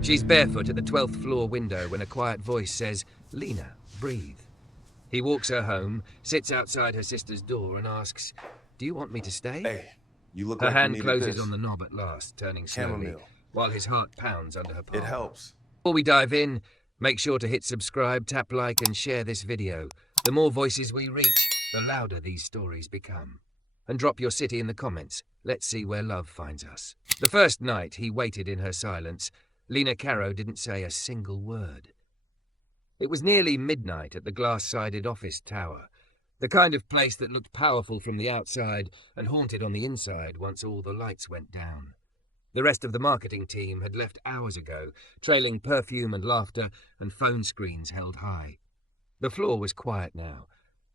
She's barefoot at the 12th floor window when a quiet voice says, "Lena, breathe." He walks her home, sits outside her sister's door and asks, "Do you want me to stay?" Hey, you look Her like you hand needed closes this. on the knob at last, turning slowly, Chamomile. while his heart pounds under her palm. It helps. Before we dive in, make sure to hit subscribe, tap like and share this video. The more voices we reach, the louder these stories become. And drop your city in the comments. Let's see where love finds us. The first night he waited in her silence, Lena Caro didn't say a single word. It was nearly midnight at the glass-sided office tower, the kind of place that looked powerful from the outside and haunted on the inside once all the lights went down. The rest of the marketing team had left hours ago, trailing perfume and laughter and phone screens held high. The floor was quiet now,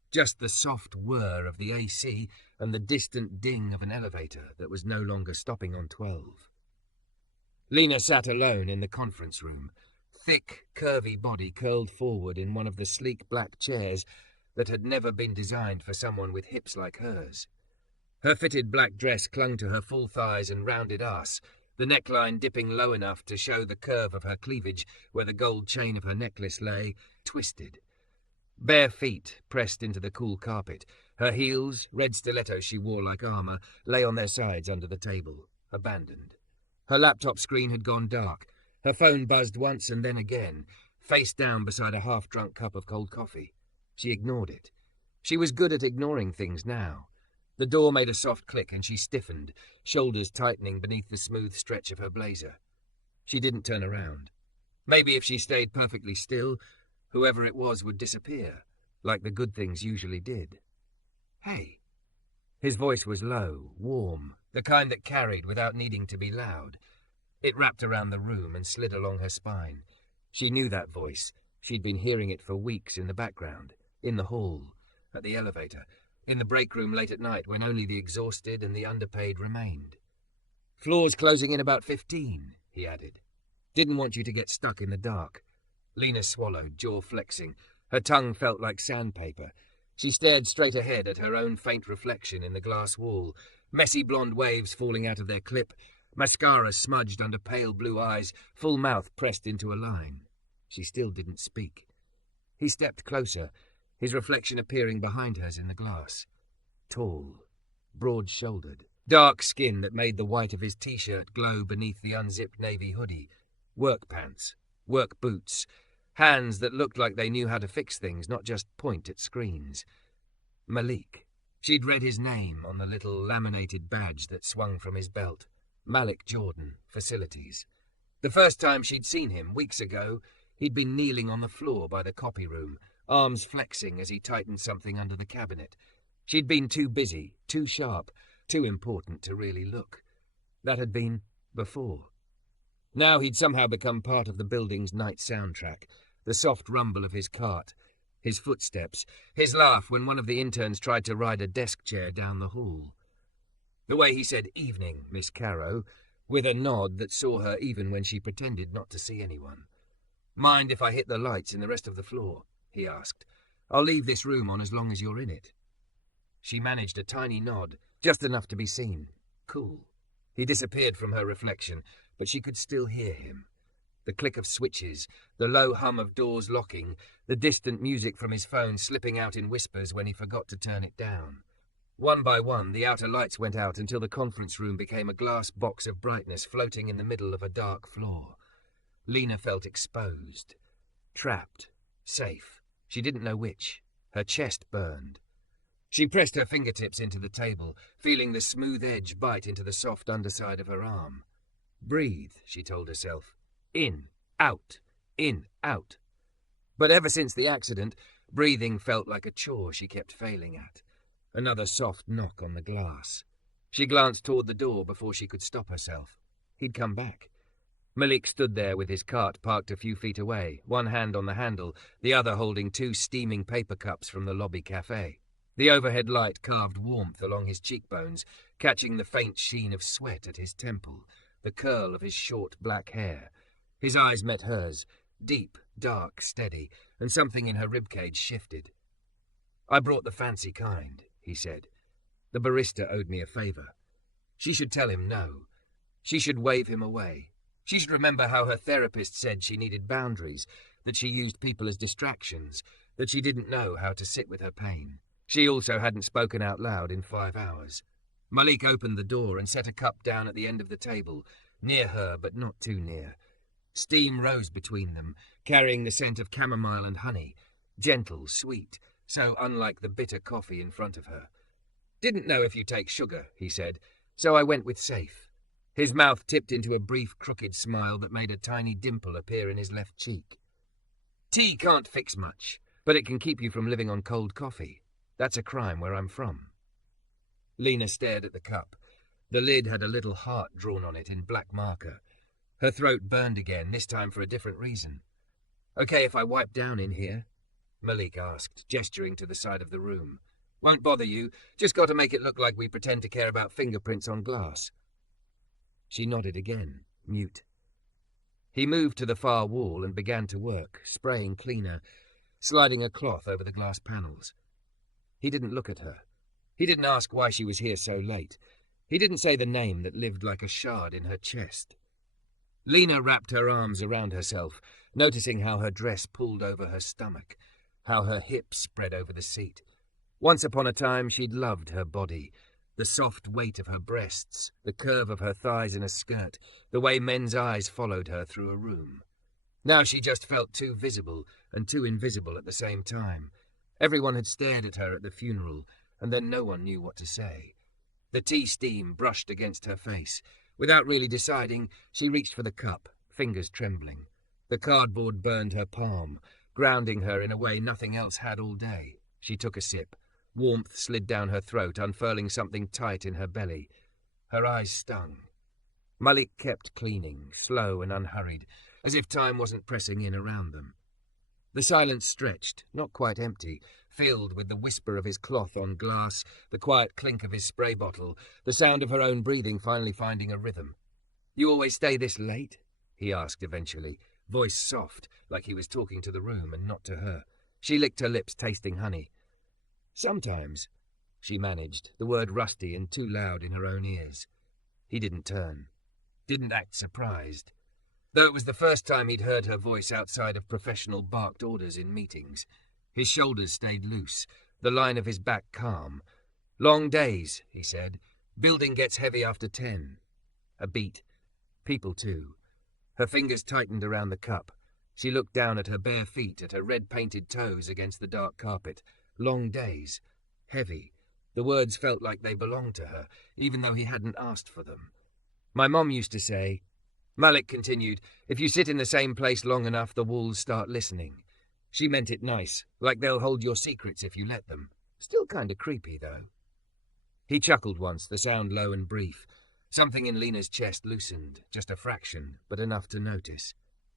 just the soft whir of the AC and the distant ding of an elevator that was no longer stopping on 12. Lena sat alone in the conference room, thick, curvy body curled forward in one of the sleek black chairs that had never been designed for someone with hips like hers. Her fitted black dress clung to her full thighs and rounded ass, the neckline dipping low enough to show the curve of her cleavage where the gold chain of her necklace lay, twisted. Bare feet pressed into the cool carpet. Her heels, red stilettos she wore like armor, lay on their sides under the table, abandoned. Her laptop screen had gone dark. Her phone buzzed once and then again, face down beside a half-drunk cup of cold coffee. She ignored it. She was good at ignoring things now. The door made a soft click and she stiffened, shoulders tightening beneath the smooth stretch of her blazer. She didn't turn around. Maybe if she stayed perfectly still, whoever it was would disappear, like the good things usually did. "Hey." His voice was low, warm, the kind that carried without needing to be loud. It wrapped around the room and slid along her spine. She knew that voice. She'd been hearing it for weeks in the background, in the hall, at the elevator, in the break room late at night when only the exhausted and the underpaid remained. "Floor's closing in about 15, he added. "Didn't want you to get stuck in the dark." Lena swallowed, jaw flexing. Her tongue felt like sandpaper. She stared straight ahead at her own faint reflection in the glass wall, messy blonde waves falling out of their clip, mascara smudged under pale blue eyes, full mouth pressed into a line. She still didn't speak. He stepped closer, his reflection appearing behind hers in the glass. Tall, broad-shouldered, dark skin that made the white of his t-shirt glow beneath the unzipped navy hoodie, work pants, work boots, hands that looked like they knew how to fix things, not just point at screens. Malik. She'd read his name on the little laminated badge that swung from his belt. Malik Jordan, Facilities. The first time she'd seen him, weeks ago, he'd been kneeling on the floor by the copy room, arms flexing as he tightened something under the cabinet. She'd been too busy, too sharp, too important to really look. That had been before. Now he'd somehow become part of the building's night soundtrack, the soft rumble of his cart, his footsteps, his laugh when one of the interns tried to ride a desk chair down the hall. The way he said, "Evening, Miss Caro," with a nod that saw her even when she pretended not to see anyone. "Mind if I hit the lights in the rest of the floor?" he asked. "I'll leave this room on as long as you're in it." She managed a tiny nod, just enough to be seen. Cool. He disappeared from her reflection, but she could still hear him. The click of switches, the low hum of doors locking, the distant music from his phone slipping out in whispers when he forgot to turn it down. One by one, the outer lights went out until the conference room became a glass box of brightness floating in the middle of a dark floor. Lena felt exposed, trapped, safe. She didn't know which. Her chest burned. She pressed her fingertips into the table, feeling the smooth edge bite into the soft underside of her arm. Breathe, she told herself. In, out, in, out. But ever since the accident, breathing felt like a chore she kept failing at. Another soft knock on the glass. She glanced toward the door before she could stop herself. He'd come back. Malik stood there with his cart parked a few feet away, one hand on the handle, the other holding 2 steaming paper cups from the lobby cafe. The overhead light carved warmth along his cheekbones, catching the faint sheen of sweat at his temple, the curl of his short black hair. His eyes met hers, deep, dark, steady, and something in her ribcage shifted. "I brought the fancy kind," he said. "The barista owed me a favor. She should tell him no. She should wave him away. She should remember how her therapist said she needed boundaries, that she used people as distractions, that she didn't know how to sit with her pain. She also hadn't spoken out loud in 5 hours. Malik opened the door and set a cup down at the end of the table, near her but not too near. Steam rose between them, carrying the scent of chamomile and honey, gentle, sweet, so unlike the bitter coffee in front of her. "Didn't know if you take sugar," he said, "so I went with safe." His mouth tipped into a brief, crooked smile that made a tiny dimple appear in his left cheek. "Tea can't fix much, but it can keep you from living on cold coffee. That's a crime where I'm from." Lena stared at the cup. The lid had a little heart drawn on it in black marker. Her throat burned again, this time for a different reason. "Okay if I wipe down in here?" Malik asked, gesturing to the side of the room. "Won't bother you, just got to make it look like we pretend to care about fingerprints on glass." She nodded again, mute. He moved to the far wall and began to work, spraying cleaner, sliding a cloth over the glass panels. He didn't look at her. He didn't ask why she was here so late. He didn't say the name that lived like a shard in her chest. Lena wrapped her arms around herself, noticing how her dress pulled over her stomach, how her hips spread over the seat. Once upon a time she'd loved her body, the soft weight of her breasts, the curve of her thighs in a skirt, the way men's eyes followed her through a room. Now she just felt too visible and too invisible at the same time. Everyone had stared at her at the funeral, and then no one knew what to say. The tea steam brushed against her face. Without really deciding, she reached for the cup, fingers trembling. The cardboard burned her palm, grounding her in a way nothing else had all day. She took a sip. Warmth slid down her throat, unfurling something tight in her belly. Her eyes stung. Malik kept cleaning, slow and unhurried, as if time wasn't pressing in around them. The silence stretched, not quite empty, filled with the whisper of his cloth on glass, the quiet clink of his spray bottle, the sound of her own breathing finally finding a rhythm. "You always stay this late?" he asked eventually, voice soft, like he was talking to the room and not to her. She licked her lips, tasting honey. "Sometimes," she managed, the word rusty and too loud in her own ears. He didn't turn, didn't act surprised. Though it was the first time he'd heard her voice outside of professional barked orders in meetings. His shoulders stayed loose, the line of his back calm. "Long days," he said. "Building gets heavy after 10. A beat. People too. Her fingers tightened around the cup. She looked down at her bare feet, at her red-painted toes against the dark carpet. Long days. Heavy. The words felt like they belonged to her, even though he hadn't asked for them. "My mom used to say," Malik continued, "if you sit in the same place long enough, the walls start listening. She meant it nice, like they'll hold your secrets if you let them. Still kinda creepy, though." He chuckled once, the sound low and brief. Something in Lena's chest loosened, just a fraction, but enough to notice.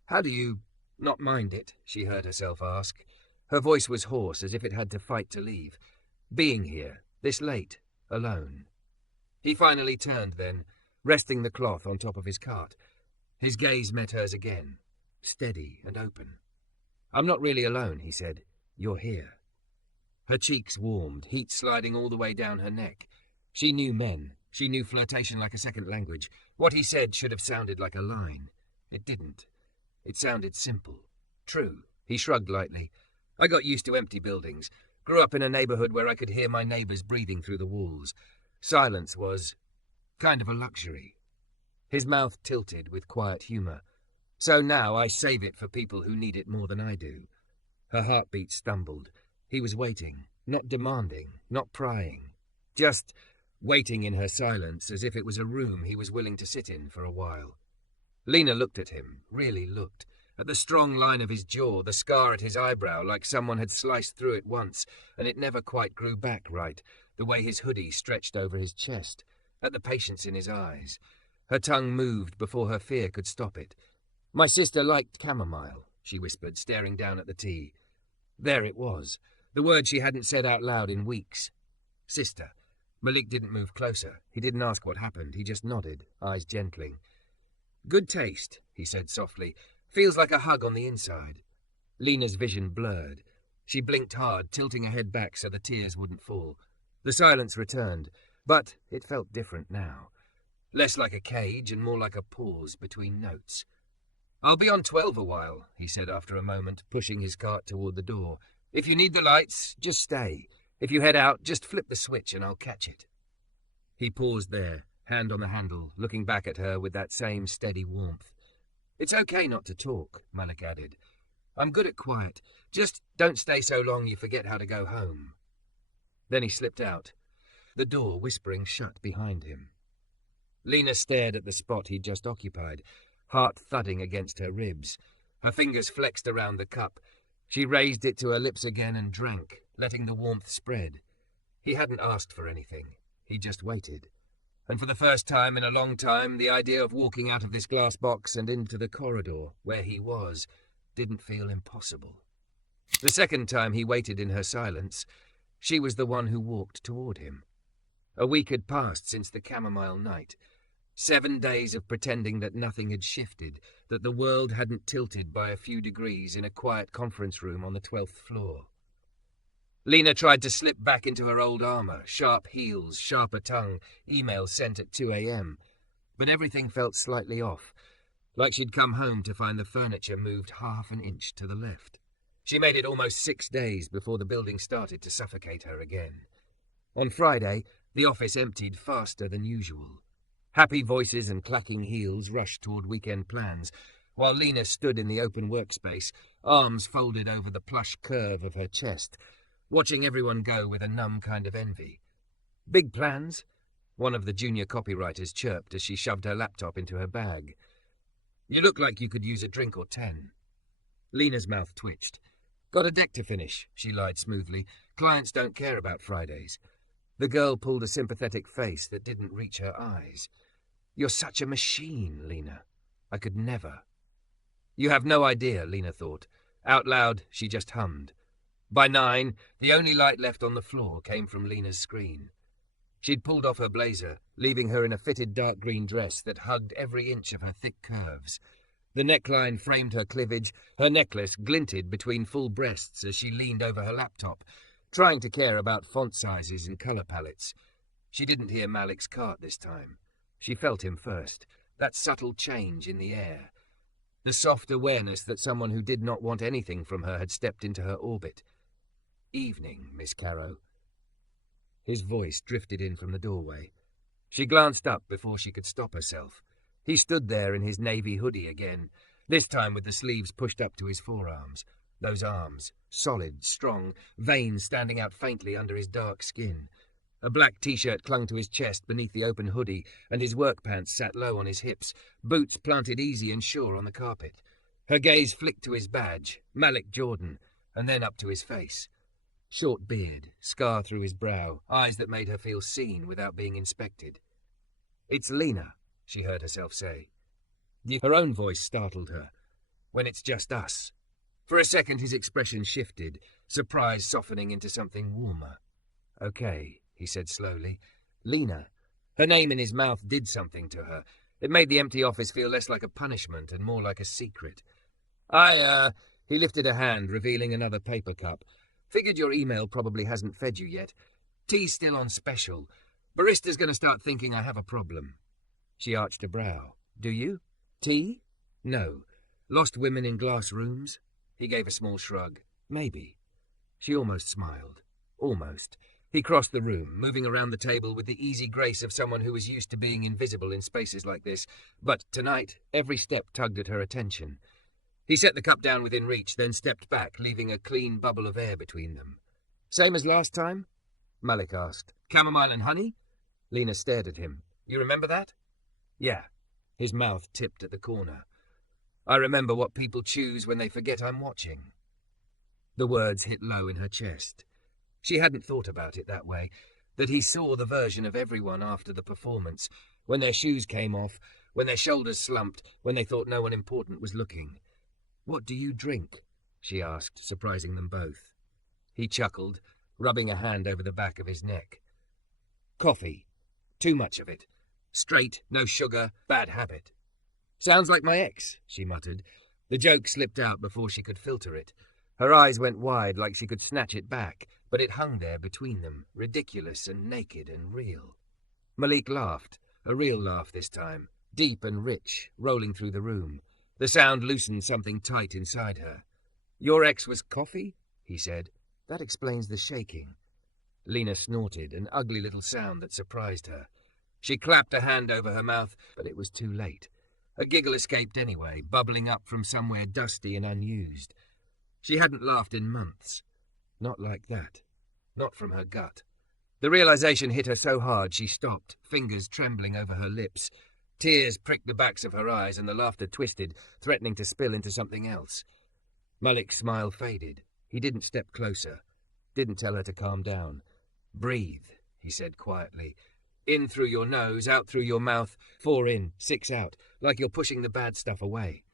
"How do you not mind it?" she heard herself ask. Her voice was hoarse, as if it had to fight to leave. "Being here, this late, alone." He finally turned then, resting the cloth on top of his cart. His gaze met hers again, steady and open. "I'm not really alone," he said. "You're here." Her cheeks warmed, heat sliding all the way down her neck. She knew men. She knew flirtation like a second language. What he said should have sounded like a line. It didn't. It sounded simple. True. He shrugged lightly. "I got used to empty buildings. Grew up in a neighborhood where I could hear my neighbors breathing through the walls. Silence was kind of a luxury." His mouth tilted with quiet humor. "So now I save it for people who need it more than I do." Her heartbeat stumbled. He was waiting, not demanding, not prying. Just waiting in her silence, as if it was a room he was willing to sit in for a while. Lena looked at him, really looked, at the strong line of his jaw, the scar at his eyebrow, like someone had sliced through it once, and it never quite grew back right, the way his hoodie stretched over his chest, at the patience in his eyes. Her tongue moved before her fear could stop it. "My sister liked chamomile," she whispered, staring down at the tea. There it was, the word she hadn't said out loud in weeks. Sister. Malik didn't move closer. He didn't ask what happened. He just nodded, eyes gentling. "Good taste," he said softly. "Feels like a hug on the inside." Lena's vision blurred. She blinked hard, tilting her head back so the tears wouldn't fall. The silence returned, but it felt different now. less like a cage and more like a pause between notes. "I'll be on 12 a while," he said after a moment, pushing his cart toward the door. "If you need the lights, just stay. If you head out, just flip the switch and I'll catch it." He paused there, hand on the handle, looking back at her with that same steady warmth. "It's okay not to talk," Malik added. "I'm good at quiet. Just don't stay so long you forget how to go home." Then he slipped out, the door whispering shut behind him. Lena stared at the spot he'd just occupied, heart thudding against her ribs. Her fingers flexed around the cup. She raised it to her lips again and drank, letting the warmth spread. He hadn't asked for anything. He just waited. And for the first time in a long time, the idea of walking out of this glass box and into the corridor, where he was, didn't feel impossible. The second time he waited in her silence, she was the one who walked toward him. A week had passed since the chamomile night. 7 days of pretending that nothing had shifted, that the world hadn't tilted by a few degrees in a quiet conference room on the 12th floor. Lena tried to slip back into her old armor, sharp heels, sharper tongue, emails sent at 2 a.m. But everything felt slightly off, like she'd come home to find the furniture moved half an inch to the left. She made it almost 6 days before the building started to suffocate her again. On Friday, the office emptied faster than usual. Happy voices and clacking heels rushed toward weekend plans, while Lena stood in the open workspace, arms folded over the plush curve of her chest, watching everyone go with a numb kind of envy. "Big plans?" one of the junior copywriters chirped as she shoved her laptop into her bag. "You look like you could use a drink or 10. Lena's mouth twitched. "Got a deck to finish," she lied smoothly. "Clients don't care about Fridays." The girl pulled a sympathetic face that didn't reach her eyes. "You're such a machine, Lena. I could never." "You have no idea," Lena thought. Out loud, she just hummed. By 9, the only light left on the floor came from Lena's screen. She'd pulled off her blazer, leaving her in a fitted dark green dress that hugged every inch of her thick curves. The neckline framed her cleavage, her necklace glinted between full breasts as she leaned over her laptop, trying to care about font sizes and color palettes. She didn't hear Malik's cart this time. She felt him first, that subtle change in the air. The soft awareness that someone who did not want anything from her had stepped into her orbit. "Evening, Miss Carrow." His voice drifted in from the doorway. She glanced up before she could stop herself. He stood there in his navy hoodie again, this time with the sleeves pushed up to his forearms. Those arms, solid, strong, veins standing out faintly under his dark skin. A black t-shirt clung to his chest beneath the open hoodie, and his work pants sat low on his hips, boots planted easy and sure on the carpet. Her gaze flicked to his badge, Malik Jordan, and then up to his face. Short beard, scar through his brow, eyes that made her feel seen without being inspected. "It's Lena," she heard herself say. Her own voice startled her. "When it's just us." For a second his expression shifted, surprise softening into something warmer. "Okay," he said slowly. "Lena." Her name in his mouth did something to her. It made the empty office feel less like a punishment and more like a secret. He lifted a hand, revealing another paper cup. "Figured your email probably hasn't fed you yet. Tea's still on special. Barista's going to start thinking I have a problem." She arched a brow. "Do you? Tea?" "No. Lost women in glass rooms?" He gave a small shrug. "Maybe." She almost smiled. Almost. He crossed the room, moving around the table with the easy grace of someone who was used to being invisible in spaces like this. But tonight, every step tugged at her attention. He set the cup down within reach, then stepped back, leaving a clean bubble of air between them. "Same as last time?" Malik asked. "Chamomile and honey?" Lena stared at him. "You remember that?" "Yeah." His mouth tipped at the corner. "I remember what people choose when they forget I'm watching." The words hit low in her chest. She hadn't thought about it that way, that he saw the version of everyone after the performance, when their shoes came off, when their shoulders slumped, when they thought no one important was looking. "What do you drink?" she asked, surprising them both. He chuckled, rubbing a hand over the back of his neck. "Coffee. Too much of it. Straight, no sugar, bad habit." "Sounds like my ex," she muttered. The joke slipped out before she could filter it. Her eyes went wide like she could snatch it back, but it hung there between them, ridiculous and naked and real. Malik laughed, A real laugh this time, deep and rich, rolling through the room. The sound loosened something tight inside her. "Your ex was coffee?" he said. "That explains the shaking." Lena snorted, an ugly little sound that surprised her. She clapped a hand over her mouth, but it was too late. A giggle escaped anyway, bubbling up from somewhere dusty and unused. She hadn't laughed in months. Not like that. Not from her gut. The realization hit her so hard she stopped, fingers trembling over her lips. Tears pricked the backs of her eyes and the laughter twisted, threatening to spill into something else. Malik's smile faded. He didn't step closer. Didn't tell her to calm down. "Breathe," he said quietly. "In through your nose, out through your mouth, 4 in, 6 out, like you're pushing the bad stuff away."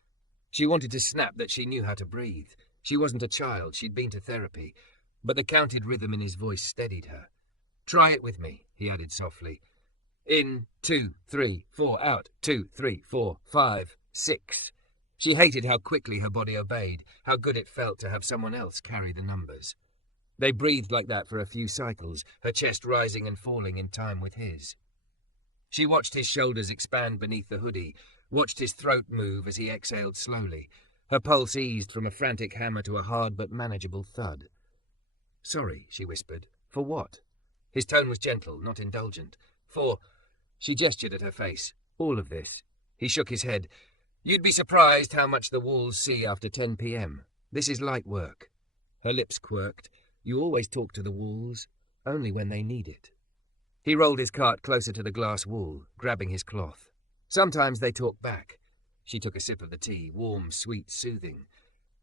She wanted to snap that she knew how to breathe. She wasn't a child, she'd been to therapy, but the counted rhythm in his voice steadied her. "Try it with me," he added softly. "In, 2, 3, 4, out, 2, 3, 4, 5, 6. She hated how quickly her body obeyed, how good it felt to have someone else carry the numbers. They breathed like that for a few cycles, her chest rising and falling in time with his. She watched his shoulders expand beneath the hoodie, watched his throat move as he exhaled slowly. Her pulse eased from a frantic hammer to a hard but manageable thud. "Sorry," she whispered. "For what?" His tone was gentle, not indulgent. "For—" She gestured at her face. "All of this." He shook his head. "You'd be surprised how much the walls see after 10 p.m. This is light work." Her lips quirked. "You always talk to the walls, only when they need it." He rolled his cart closer to the glass wall, grabbing his cloth. "Sometimes they talk back." She took a sip of the tea, warm, sweet, soothing.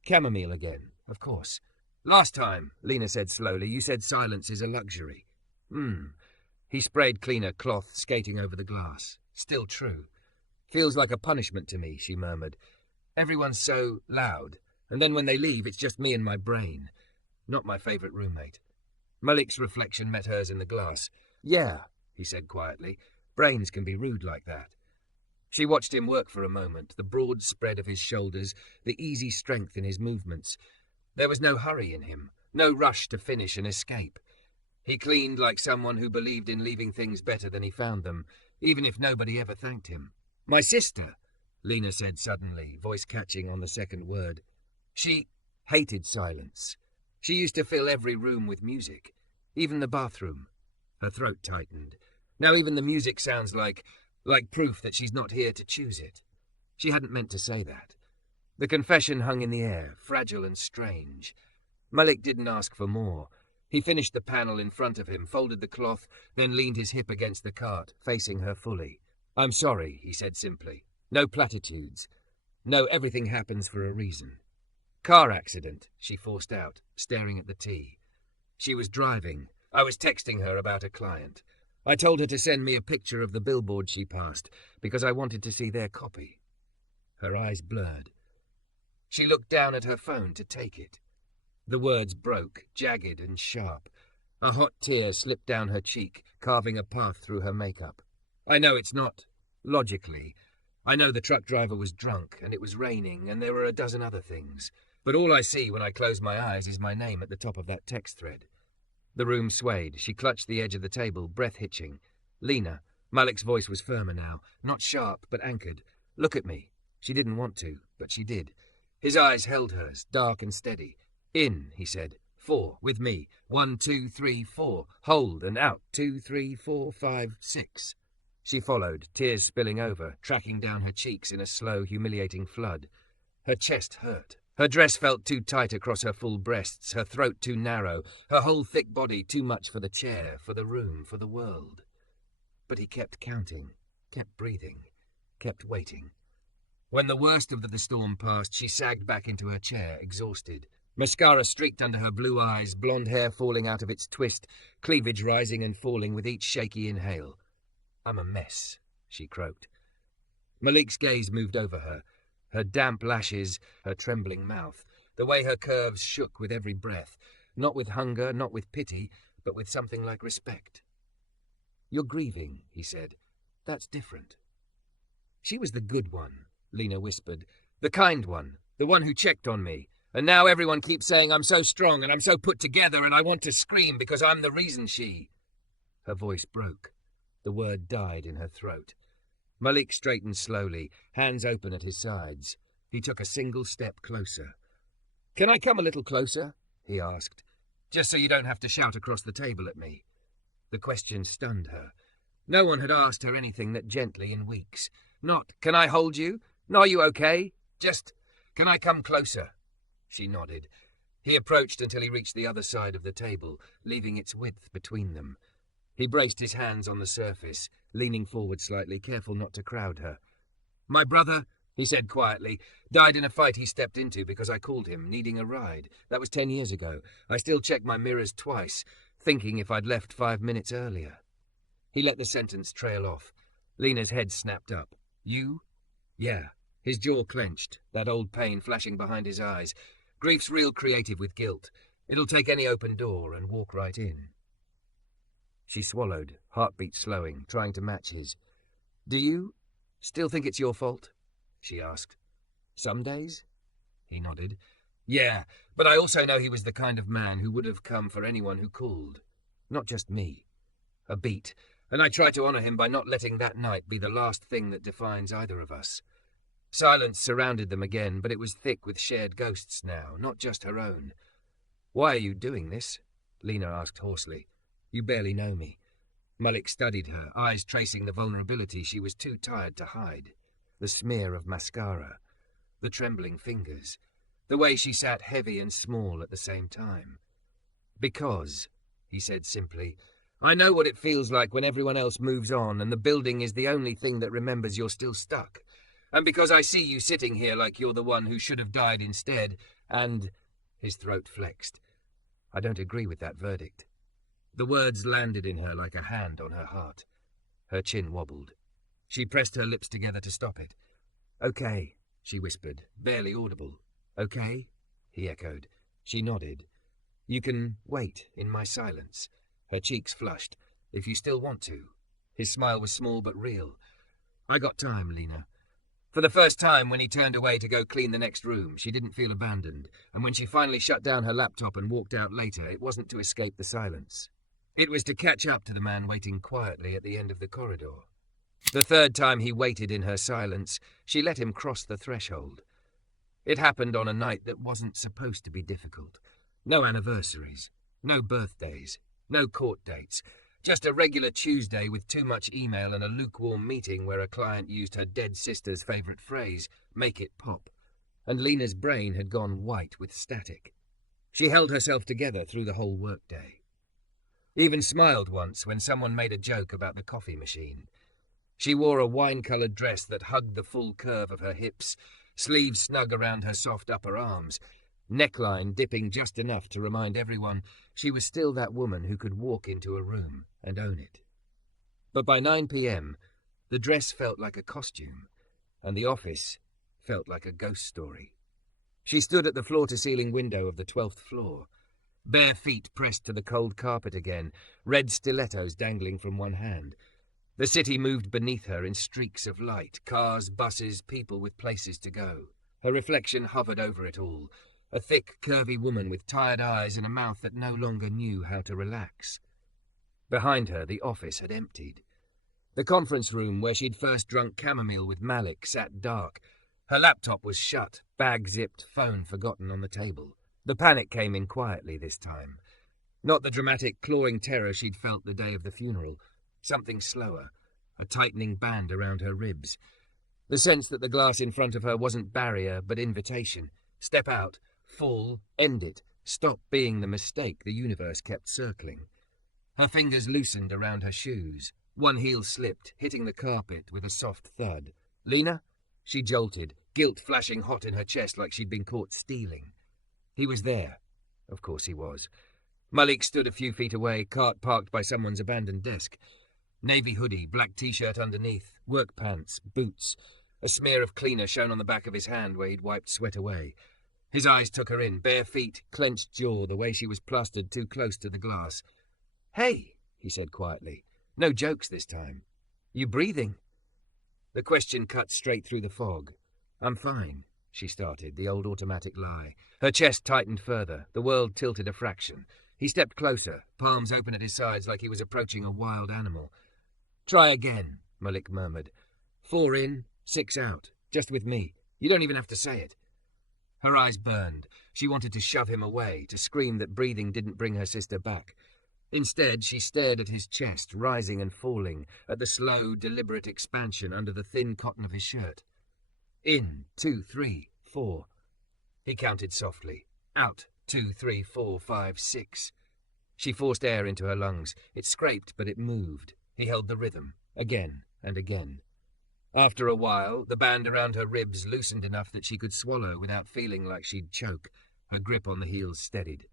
"Chamomile again, of course." "Last time," Lena said slowly, "you said silence is a luxury." He sprayed cleaner cloth skating over the glass. "Still true." "Feels like a punishment to me," she murmured. "Everyone's so loud, and then when they leave it's just me and my brain. Not my favourite roommate." Malik's reflection met hers in the glass. "Yeah," he said quietly, "brains can be rude like that." She watched him work for a moment, the broad spread of his shoulders, the easy strength in his movements. There was no hurry in him, no rush to finish and escape. He cleaned like someone who believed in leaving things better than he found them, even if nobody ever thanked him. "My sister," Lena said suddenly, voice catching on the second word. She hated silence. She used to fill every room with music, even the bathroom. Her throat tightened. Now even the music sounds like proof that she's not here to choose it. She hadn't meant to say that. The confession hung in the air, fragile and strange. Malik didn't ask for more. He finished the panel in front of him, folded the cloth, then leaned his hip against the cart, facing her fully. "I'm sorry," he said simply. "No platitudes. No, everything happens for a reason." "Car accident," she forced out, staring at the tea. She was driving. I was texting her about a client. I told her to send me a picture of the billboard she passed, because I wanted to see their copy. Her eyes blurred. She looked down at her phone to take it. The words broke, jagged and sharp. A hot tear slipped down her cheek, carving a path through her makeup. "I know it's not, logically. I know the truck driver was drunk, and it was raining, and there were a dozen other things. But all I see when I close my eyes is my name at the top of that text thread." The room swayed. She clutched the edge of the table, breath hitching. "Lena." Malik's voice was firmer now, not sharp, but anchored. "Look at me." She didn't want to, but she did. His eyes held hers, dark and steady. "In," he said. 4, with me. 1, 2, 3, 4. Hold and out. 2, 3, 4, 5, 6. She followed, tears spilling over, tracking down her cheeks in a slow, humiliating flood. Her chest hurt. Her dress felt too tight across her full breasts, her throat too narrow, her whole thick body too much for the chair, for the room, for the world. But he kept counting, kept breathing, kept waiting. When the worst of the storm passed, she sagged back into her chair, exhausted. Mascara streaked under her blue eyes, blonde hair falling out of its twist, cleavage rising and falling with each shaky inhale. "I'm a mess," she croaked. Malik's gaze moved over her damp lashes, her trembling mouth, the way her curves shook with every breath, not with hunger, not with pity, but with something like respect. "You're grieving," he said. "That's different." "She was the good one," Lena whispered. "The kind one, the one who checked on me. And now everyone keeps saying I'm so strong and I'm so put together and I want to scream because I'm the reason she—" Her voice broke. The word died in her throat. Malik straightened slowly, hands open at his sides. He took a single step closer. "Can I come a little closer?" he asked. "Just so you don't have to shout across the table at me." The question stunned her. No one had asked her anything that gently in weeks. Not, "Can I hold you? No, are you okay?" Just, "Can I come closer?" She nodded. He approached until he reached the other side of the table, leaving its width between them. He braced his hands on the surface, leaning forward slightly, careful not to crowd her. "My brother," he said quietly, "died in a fight he stepped into because I called him, needing a ride. That was 10 years ago. I still check my mirrors twice, thinking if I'd left 5 minutes earlier." He let the sentence trail off. Lena's head snapped up. "You?" "Yeah." His jaw clenched, that old pain flashing behind his eyes. "Grief's real creative with guilt. It'll take any open door and walk right in." She swallowed, heartbeat slowing, trying to match his. "Do you still think it's your fault?" she asked. "Some days?" He nodded. "Yeah, but I also know he was the kind of man who would have come for anyone who called. Not just me. A beat, and I try to honor him by not letting that night be the last thing that defines either of us." Silence surrounded them again, but it was thick with shared ghosts now, not just her own. "Why are you doing this?" Lena asked hoarsely. "You barely know me." Malik studied her, eyes tracing the vulnerability she was too tired to hide. The smear of mascara, the trembling fingers, the way she sat heavy and small at the same time. "Because," he said simply, "I know what it feels like when everyone else moves on and the building is the only thing that remembers you're still stuck. And because I see you sitting here like you're the one who should have died instead, and—" His throat flexed. "I don't agree with that verdict." The words landed in her like a hand on her heart. Her chin wobbled. She pressed her lips together to stop it. "Okay," she whispered, barely audible. "Okay?" he echoed. She nodded. "You can wait in my silence." Her cheeks flushed. "If you still want to." His smile was small but real. "I got time, Lena." For the first time, when he turned away to go clean the next room, she didn't feel abandoned, and when she finally shut down her laptop and walked out later, it wasn't to escape the silence. It was to catch up to the man waiting quietly at the end of the corridor. The third time he waited in her silence, she let him cross the threshold. It happened on a night that wasn't supposed to be difficult. No anniversaries, no birthdays, no court dates. Just a regular Tuesday with too much email and a lukewarm meeting where a client used her dead sister's favourite phrase, "make it pop." And Lena's brain had gone white with static. She held herself together through the whole workday. Even smiled once when someone made a joke about the coffee machine. She wore a wine-coloured dress that hugged the full curve of her hips, sleeves snug around her soft upper arms, neckline dipping just enough to remind everyone she was still that woman who could walk into a room and own it. But by 9 p.m, the dress felt like a costume, and the office felt like a ghost story. She stood at the floor-to-ceiling window of the 12th floor, bare feet pressed to the cold carpet again, red stilettos dangling from one hand. The city moved beneath her in streaks of light, cars, buses, people with places to go. Her reflection hovered over it all, a thick, curvy woman with tired eyes and a mouth that no longer knew how to relax. Behind her, the office had emptied. The conference room where she'd first drunk chamomile with Malik sat dark. Her laptop was shut, bag zipped, phone forgotten on the table. The panic came in quietly this time. Not the dramatic, clawing terror she'd felt the day of the funeral. Something slower, a tightening band around her ribs. The sense that the glass in front of her wasn't barrier, but invitation. Step out, fall, end it, stop being the mistake the universe kept circling. Her fingers loosened around her shoes. One heel slipped, hitting the carpet with a soft thud. "Lena?" She jolted, guilt flashing hot in her chest like she'd been caught stealing. He was there. Of course he was. Malik stood a few feet away, cart parked by someone's abandoned desk. Navy hoodie, black t-shirt underneath, work pants, boots. A smear of cleaner shone on the back of his hand where he'd wiped sweat away. His eyes took her in, bare feet, clenched jaw, the way she was plastered too close to the glass. "Hey," he said quietly. "No jokes this time. You breathing?" The question cut straight through the fog. "I'm fine," she started, the old automatic lie. Her chest tightened further, the world tilted a fraction. He stepped closer, palms open at his sides like he was approaching a wild animal. "Try again," Malik murmured. 4 in, 6 out, just with me. You don't even have to say it. Her eyes burned. She wanted to shove him away, to scream that breathing didn't bring her sister back. Instead, she stared at his chest, rising and falling, at the slow, deliberate expansion under the thin cotton of his shirt. In, 2, 3, 4. He counted softly. Out, 2, 3, 4, 5, 6. She forced air into her lungs. It scraped, but it moved. He held the rhythm, again and again. After a while, the band around her ribs loosened enough that she could swallow without feeling like she'd choke. Her grip on the heels steadied.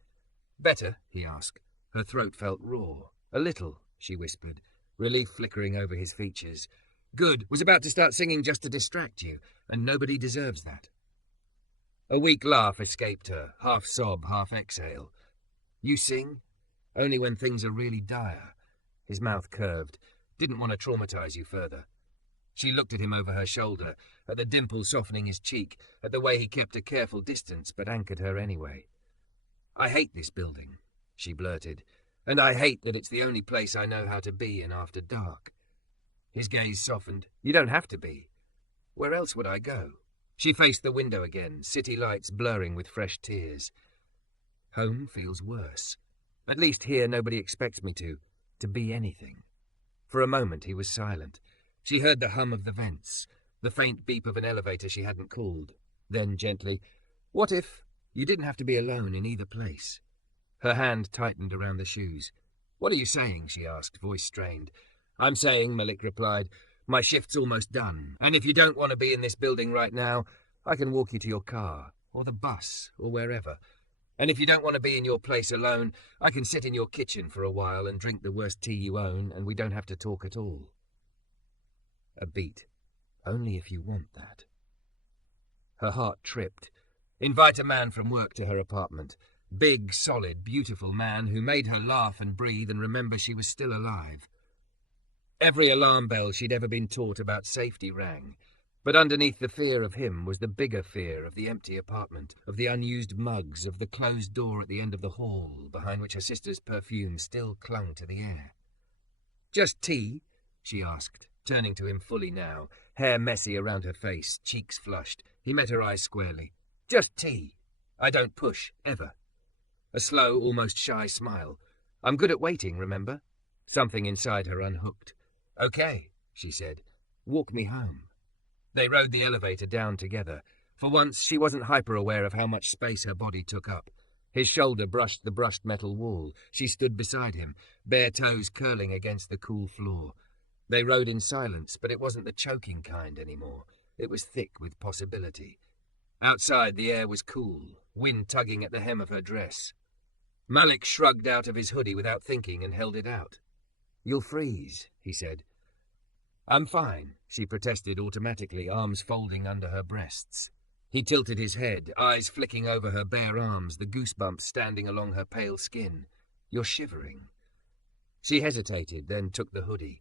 Better? He asked. Her throat felt raw. A little, she whispered, relief flickering over his features. Good. Was about to start singing just to distract you, and nobody deserves that. A weak laugh escaped her, half sob, half exhale. You sing? Only when things are really dire. His mouth curved. Didn't want to traumatize you further. She looked at him over her shoulder, at the dimple softening his cheek, at the way he kept a careful distance but anchored her anyway. I hate this building, she blurted, and I hate that it's the only place I know how to be in after dark. His gaze softened. You don't have to be. Where else would I go? She faced the window again, city lights blurring with fresh tears. Home feels worse. At least here nobody expects me to be anything. For a moment he was silent. She heard the hum of the vents, the faint beep of an elevator she hadn't called. Then gently, what if you didn't have to be alone in either place? Her hand tightened around the shoes. What are you saying? She asked, voice strained. I'm saying, Malik replied, my shift's almost done, and if you don't want to be in this building right now, I can walk you to your car, or the bus, or wherever. And if you don't want to be in your place alone, I can sit in your kitchen for a while and drink the worst tea you own, and we don't have to talk at all. A beat. Only if you want that. Her heart tripped. Invite a man from work to her apartment. Big, solid, beautiful man who made her laugh and breathe and remember she was still alive. Every alarm bell she'd ever been taught about safety rang, but underneath the fear of him was the bigger fear of the empty apartment, of the unused mugs, of the closed door at the end of the hall, behind which her sister's perfume still clung to the air. Just tea? She asked, turning to him fully now, hair messy around her face, cheeks flushed. He met her eyes squarely. Just tea. I don't push, ever. A slow, almost shy smile. I'm good at waiting, remember? Something inside her unhooked. Okay, she said. Walk me home. They rode the elevator down together. For once, she wasn't hyper-aware of how much space her body took up. His shoulder brushed the brushed metal wall. She stood beside him, bare toes curling against the cool floor. They rode in silence, but it wasn't the choking kind anymore. It was thick with possibility. Outside, the air was cool, wind tugging at the hem of her dress. Malik shrugged out of his hoodie without thinking and held it out. You'll freeze, he said. I'm fine, she protested automatically, arms folding under her breasts. He tilted his head, eyes flicking over her bare arms, the goosebumps standing along her pale skin. You're shivering. She hesitated, then took the hoodie.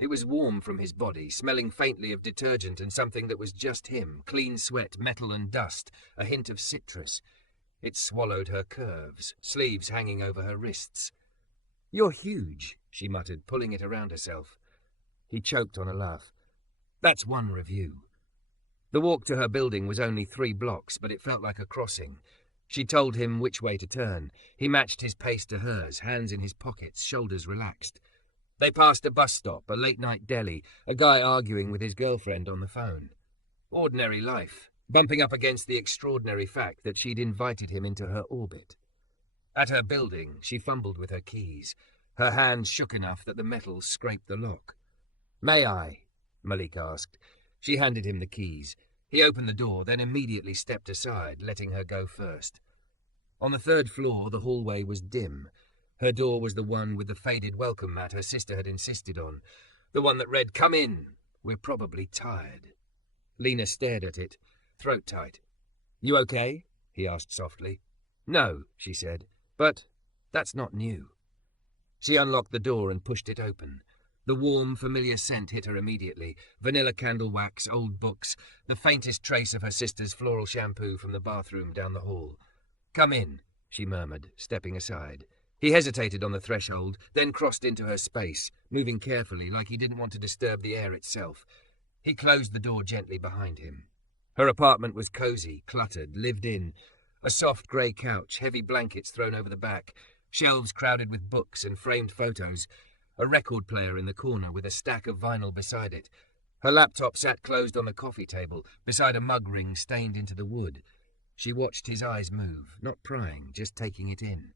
It was warm from his body, smelling faintly of detergent and something that was just him, clean sweat, metal and dust, a hint of citrus. It swallowed her curves, sleeves hanging over her wrists. You're huge, she muttered, pulling it around herself. He choked on a laugh. That's one review. The walk to her building was only 3 blocks, but it felt like a crossing. She told him which way to turn. He matched his pace to hers, hands in his pockets, shoulders relaxed. They passed a bus stop, a late-night deli, a guy arguing with his girlfriend on the phone. Ordinary life, bumping up against the extraordinary fact that she'd invited him into her orbit. At her building, she fumbled with her keys. Her hands shook enough that the metal scraped the lock. May I? Malik asked. She handed him the keys. He opened the door, then immediately stepped aside, letting her go first. On the 3rd floor, the hallway was dim. Her door was the one with the faded welcome mat her sister had insisted on, the one that read, "Come in, we're probably tired." Lena stared at it, throat tight. You okay? He asked softly. No, she said, but that's not new. She unlocked the door and pushed it open. The warm, familiar scent hit her immediately. Vanilla candle wax, old books, the faintest trace of her sister's floral shampoo from the bathroom down the hall. Come in, she murmured, stepping aside. He hesitated on the threshold, then crossed into her space, moving carefully like he didn't want to disturb the air itself. He closed the door gently behind him. Her apartment was cozy, cluttered, lived in. A soft grey couch, heavy blankets thrown over the back, shelves crowded with books and framed photos, a record player in the corner with a stack of vinyl beside it. Her laptop sat closed on the coffee table, beside a mug ring stained into the wood. She watched his eyes move, not prying, just taking it in.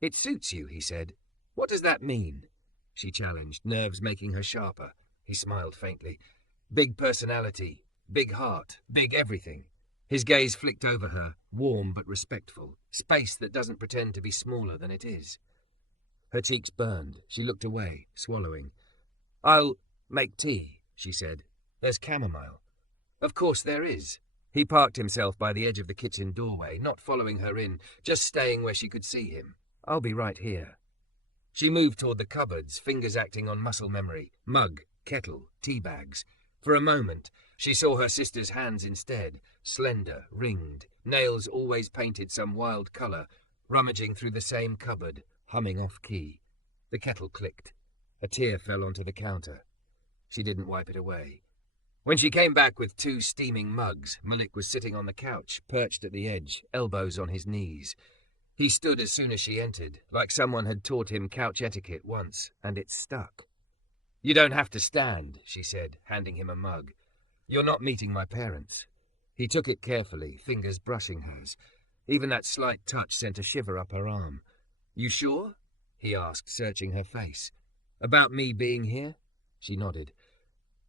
"It suits you," he said. "What does that mean?" She challenged, nerves making her sharper. He smiled faintly. "Big personality, big heart, big everything." His gaze flicked over her, warm but respectful, space that doesn't pretend to be smaller than it is. Her cheeks burned. She looked away, swallowing. "I'll make tea," she said. "There's chamomile." "Of course there is." He parked himself by the edge of the kitchen doorway, not following her in, just staying where she could see him. "I'll be right here." She moved toward the cupboards, fingers acting on muscle memory. Mug, kettle, tea bags. For a moment, she saw her sister's hands instead, slender, ringed, nails always painted some wild colour, rummaging through the same cupboard, humming off-key. The kettle clicked. A tear fell onto the counter. She didn't wipe it away. When she came back with 2 steaming mugs, Malik was sitting on the couch, perched at the edge, elbows on his knees. He stood as soon as she entered, like someone had taught him couch etiquette once, and it stuck. "You don't have to stand," she said, handing him a mug. "You're not meeting my parents." He took it carefully, fingers brushing hers. Even that slight touch sent a shiver up her arm. "You sure?" he asked, searching her face. "About me being here?" She nodded.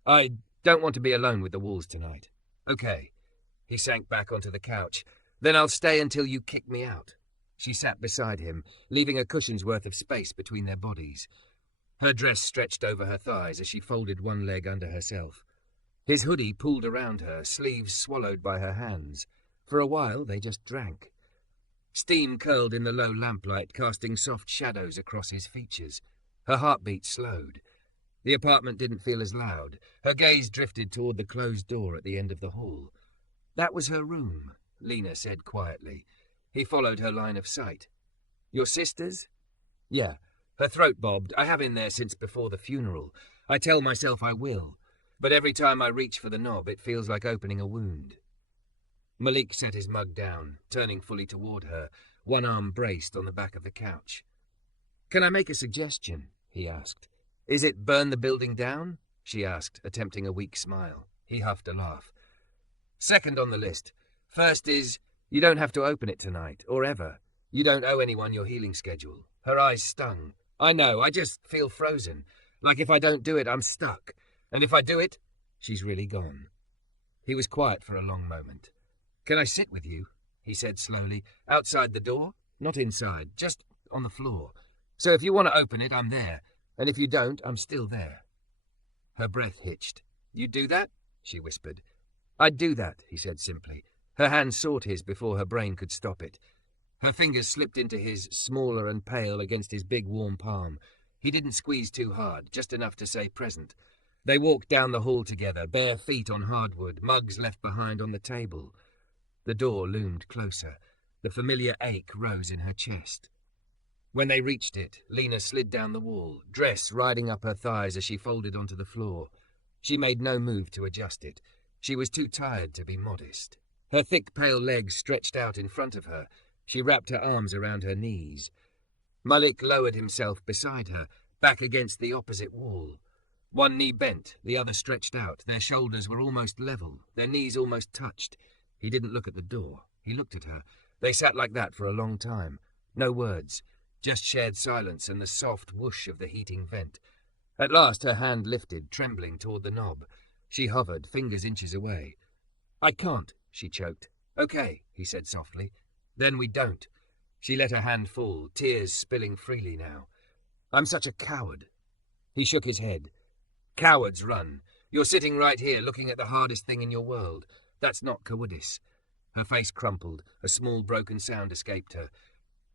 "I don't want to be alone with the walls tonight." "Okay." He sank back onto the couch. "Then I'll stay until you kick me out." She sat beside him, leaving a cushion's worth of space between their bodies. Her dress stretched over her thighs as she folded one leg under herself. His hoodie pulled around her, sleeves swallowed by her hands. For a while, they just drank. Steam curled in the low lamplight, casting soft shadows across his features. Her heartbeat slowed. The apartment didn't feel as loud. Her gaze drifted toward the closed door at the end of the hall. "That was her room," Lena said quietly. He followed her line of sight. "Your sister's?" "Yeah." Her throat bobbed. "I have in there since before the funeral. I tell myself I will. But every time I reach for the knob, it feels like opening a wound." Malik set his mug down, turning fully toward her, one arm braced on the back of the couch. "Can I make a suggestion?" he asked. "Is it burn the building down?" she asked, attempting a weak smile. He huffed a laugh. "Second on the list. First is, you don't have to open it tonight, or ever. You don't owe anyone your healing schedule." Her eyes stung. "I know, I just feel frozen. Like if I don't do it, I'm stuck. And if I do it, she's really gone." He was quiet for a long moment. "Can I sit with you?" he said slowly. "Outside the door? Not inside, just on the floor. So if you want to open it, I'm there. And if you don't, I'm still there." Her breath hitched. "You'd do that?" she whispered. "I'd do that," he said simply. Her hand sought his before her brain could stop it. Her fingers slipped into his, smaller and pale against his big warm palm. He didn't squeeze too hard, just enough to say present. They walked down the hall together, bare feet on hardwood, mugs left behind on the table. The door loomed closer. The familiar ache rose in her chest. When they reached it, Lena slid down the wall, dress riding up her thighs as she folded onto the floor. She made no move to adjust it. She was too tired to be modest. Her thick, pale legs stretched out in front of her. She wrapped her arms around her knees. Malik lowered himself beside her, back against the opposite wall. One knee bent, the other stretched out. Their shoulders were almost level, their knees almost touched. He didn't look at the door. He looked at her. They sat like that for a long time. No words, just shared silence and the soft whoosh of the heating vent. At last her hand lifted, trembling toward the knob. She hovered, fingers inches away. "I can't," she choked. "Okay," he said softly. "Then we don't." She let her hand fall, tears spilling freely now. "I'm such a coward." He shook his head. "Cowards run. You're sitting right here looking at the hardest thing in your world. That's not cowardice." Her face crumpled. A small broken sound escaped her.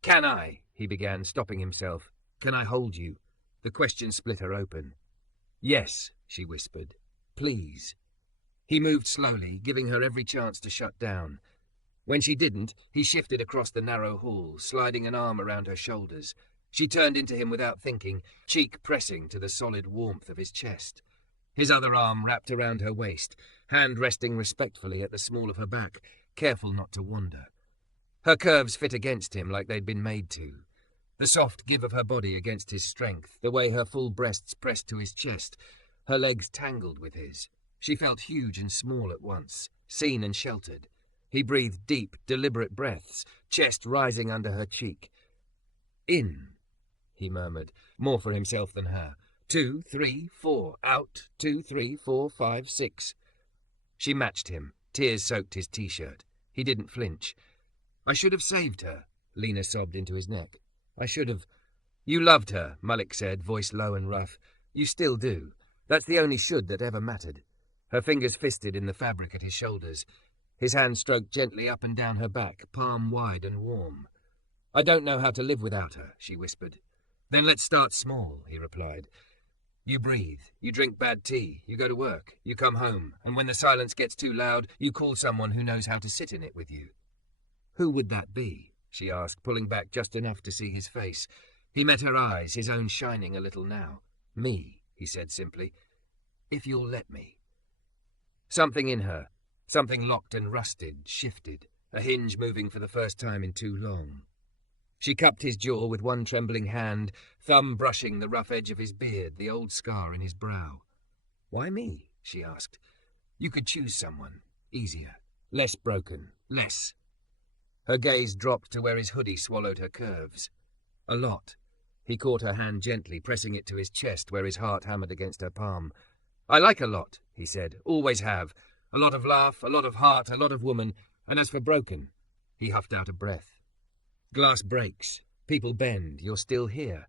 "Can I?" he began, stopping himself. "Can I hold you?" The question split her open. "Yes," she whispered. "Please." He moved slowly, giving her every chance to shut down. When she didn't, he shifted across the narrow hall, sliding an arm around her shoulders. She turned into him without thinking, cheek pressing to the solid warmth of his chest. his other arm wrapped around her waist, hand resting respectfully at the small of her back, careful not to wander. Her curves fit against him like they'd been made to. The soft give of her body against his strength, the way her full breasts pressed to his chest, her legs tangled with his. She felt huge and small at once, seen and sheltered. He breathed deep, deliberate breaths, chest rising under her cheek. "In," he murmured, more for himself than her. 2, 3, 4, out, 2, 3, 4, 5, 6. She matched him. Tears soaked his t-shirt. He didn't flinch. "I should have saved her," Lena sobbed into his neck. "I should have." "You loved her," Malik said, voice low and rough. "You still do. That's the only should that ever mattered." Her fingers fisted in the fabric at his shoulders. His hand stroked gently up and down her back, palm wide and warm. "I don't know how to live without her," she whispered. "Then let's start small," he replied. "You breathe, you drink bad tea, you go to work, you come home, and when the silence gets too loud, you call someone who knows how to sit in it with you." "Who would that be?" she asked, pulling back just enough to see his face. He met her eyes, his own shining a little now. "Me," he said simply. "If you'll let me." Something in her, something locked and rusted, shifted, a hinge moving for the first time in too long. She cupped his jaw with one trembling hand, thumb brushing the rough edge of his beard, the old scar in his brow. "Why me?" she asked. "You could choose someone. Easier. Less broken. Less." Her gaze dropped to where his hoodie swallowed her curves. "A lot." He caught her hand gently, pressing it to his chest where his heart hammered against her palm. "I like a lot," he said. "Always have. A lot of laugh, a lot of heart, a lot of woman. And as for broken," he huffed out a breath. "Glass breaks. People bend. You're still here."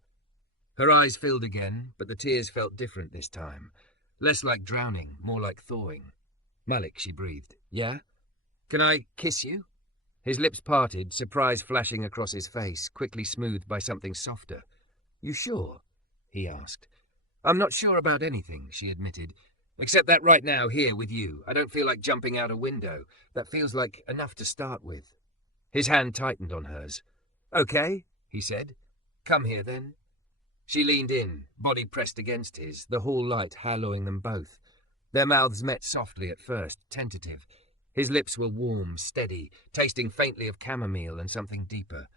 Her eyes filled again, but the tears felt different this time. Less like drowning, more like thawing. "Malik," she breathed. "Yeah? Can I kiss you?" His lips parted, surprise flashing across his face, quickly smoothed by something softer. "You sure?" he asked. "I'm not sure about anything," she admitted. "Except that right now, here with you, I don't feel like jumping out a window. That feels like enough to start with." His hand tightened on hers. "Okay," he said. "Come here, then." She leaned in, body pressed against his, the hall light haloing them both. Their mouths met softly at first, tentative. His lips were warm, steady, tasting faintly of chamomile and something deeper.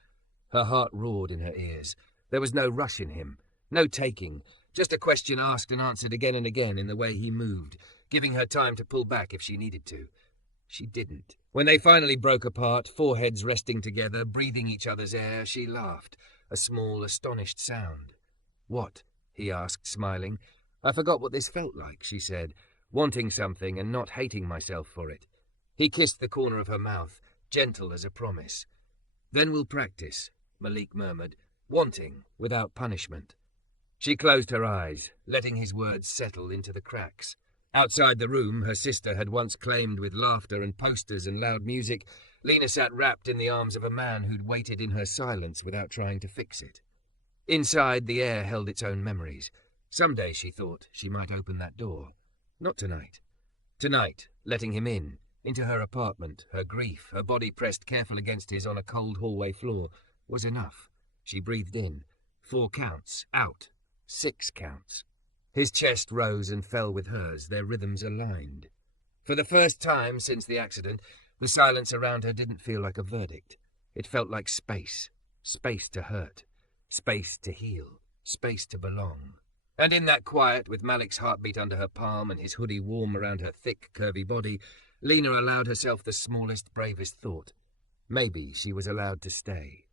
Her heart roared in her ears. There was no rush in him, no taking, just a question asked and answered again and again in the way he moved, giving her time to pull back if she needed to. She didn't. When they finally broke apart, foreheads resting together, breathing each other's air, she laughed, a small, astonished sound. "What?" he asked, smiling. "I forgot what this felt like," she said, wanting something and not hating myself for it. He kissed the corner of her mouth, gentle as a promise. "Then we'll practice," Malik murmured, wanting, without punishment. She closed her eyes, letting his words settle into the cracks. Outside the room her sister had once claimed with laughter and posters and loud music, Lena sat wrapped in the arms of a man who'd waited in her silence without trying to fix it. Inside, the air held its own memories. Someday, she thought, she might open that door. Not tonight. Tonight, letting him in, into her apartment, her grief, her body pressed careful against his on a cold hallway floor, was enough. She breathed in. 4 counts. Out. 6 counts. His chest rose and fell with hers, their rhythms aligned. For the first time since the accident, the silence around her didn't feel like a verdict. It felt like space. Space to hurt. Space to heal. Space to belong. And in that quiet, with Malik's heartbeat under her palm and his hoodie warm around her thick, curvy body, Lena allowed herself the smallest, bravest thought. Maybe she was allowed to stay.